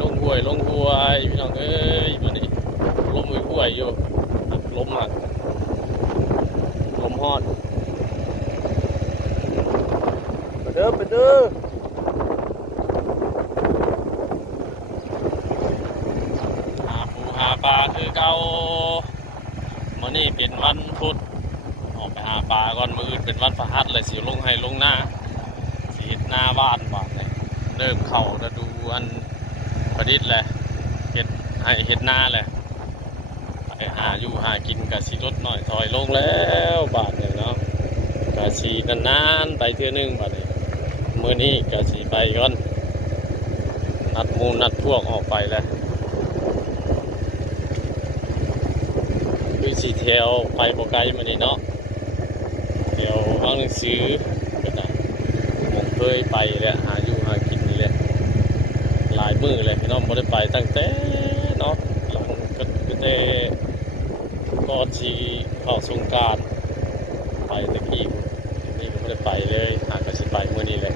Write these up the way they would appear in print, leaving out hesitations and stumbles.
ลงห้วยลงห้วยพี่น้องเอ้ยมันนี่ลมห้วยอยู่ลมอ่ะลมฮอดไปเด้อไปเด้อหาปูหาปลาคือเก่ามื้อนี้เป็นวันพุธออกไปหาปลาก่อนมื้ออื่นเป็นวันพฤหัสเลยสิลงให้ลงหน้าสิเฮ็ดหน้าบ้านเลยเริ่มเข้าฤดูอันผลิตแหละเฮ็ดให้เฮ็ดหน้าแหละไปหาอยู่หากินกะสิลดหน่อยถอยลงแล้วบาทเนี่ยเนาะกะสิกันนานไปเทื่อนึงบาดนี้มื้อนี้กะสิไปก่อนนัดหมู่นัดพวกออกไปแล้วคือสิแถวไปบ่ไกลมื้อนี้เนาะเดี๋ยวเอาหนังสือก็ได้ผมเคยไปแล้วหาอยู่หากินนี่แหละหลายมื้อเลยพี่น้องบ่ได้ไปตั้งแต่เนาะหลังก็แต่ก่อนที่เข้าสงกรานต์ไปตะกี้นี่ก็บ่ได้ไปเลยหาก็สิไปมื้อนี้แหละ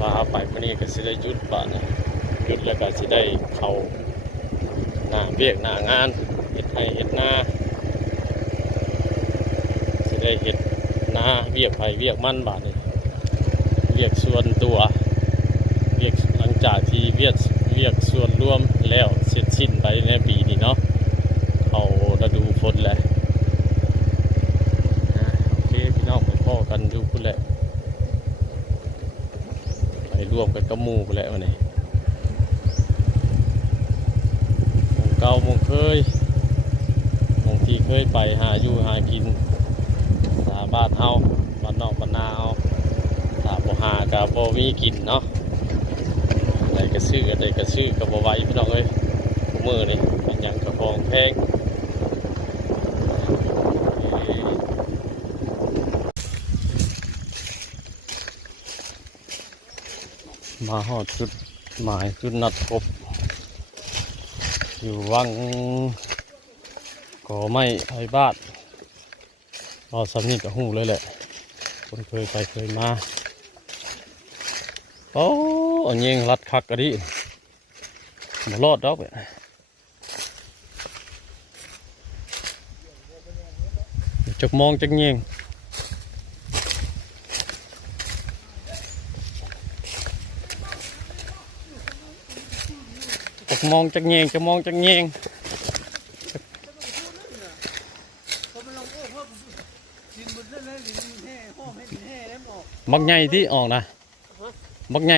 ว่าเอาไปมื้อนี้ก็สิได้หยุดบ้านนะหยุดแล้วก็สิได้เข้าหน้าเวียกหน้างานเฮ็ดไร่เฮ็ดนาสิได้เฮ็ดนาเวียกไผเวียกมันบาดนี้เวียกส่วนตัวเวียกหลังจากที่เวียกส่วนรวมแล้วเสร็จสิ้นไปในปีนี้เนาะเอาฤดูฝนแหละโอเคพี่น้องไปพ่อกันดูพุ่นแหละไปร่วมกันกับหมู่พุ่นแหละวันนี้หมู่เก่าหมู่เคยหมู่ที่เคยไปหาอยู่หากินสาบ้านเฮาบ้านนอกบ้านนาเฮาถ้าบ่หาก็บ่มีกินเนาะได้ก็ซื้อได้ก็ซื้อก็บ่ไหวพี่น้องเอ้ยทุกมื้อนี่เป็นหยังก็ของแพงมาฮอดจุดหมายจุดนัดพบอยู่วังก่อไม้ไทยบ้านรอสำนีกับหูเลยแหละคนเคยไปเคยมาโอ้อันยิงรัดคักกะดิมารอดดอกเนี่ยจักมองจักยิงจักมองจักยิงจักมองจักยิงบักใหญ่ที่ออกนะบักใหญ่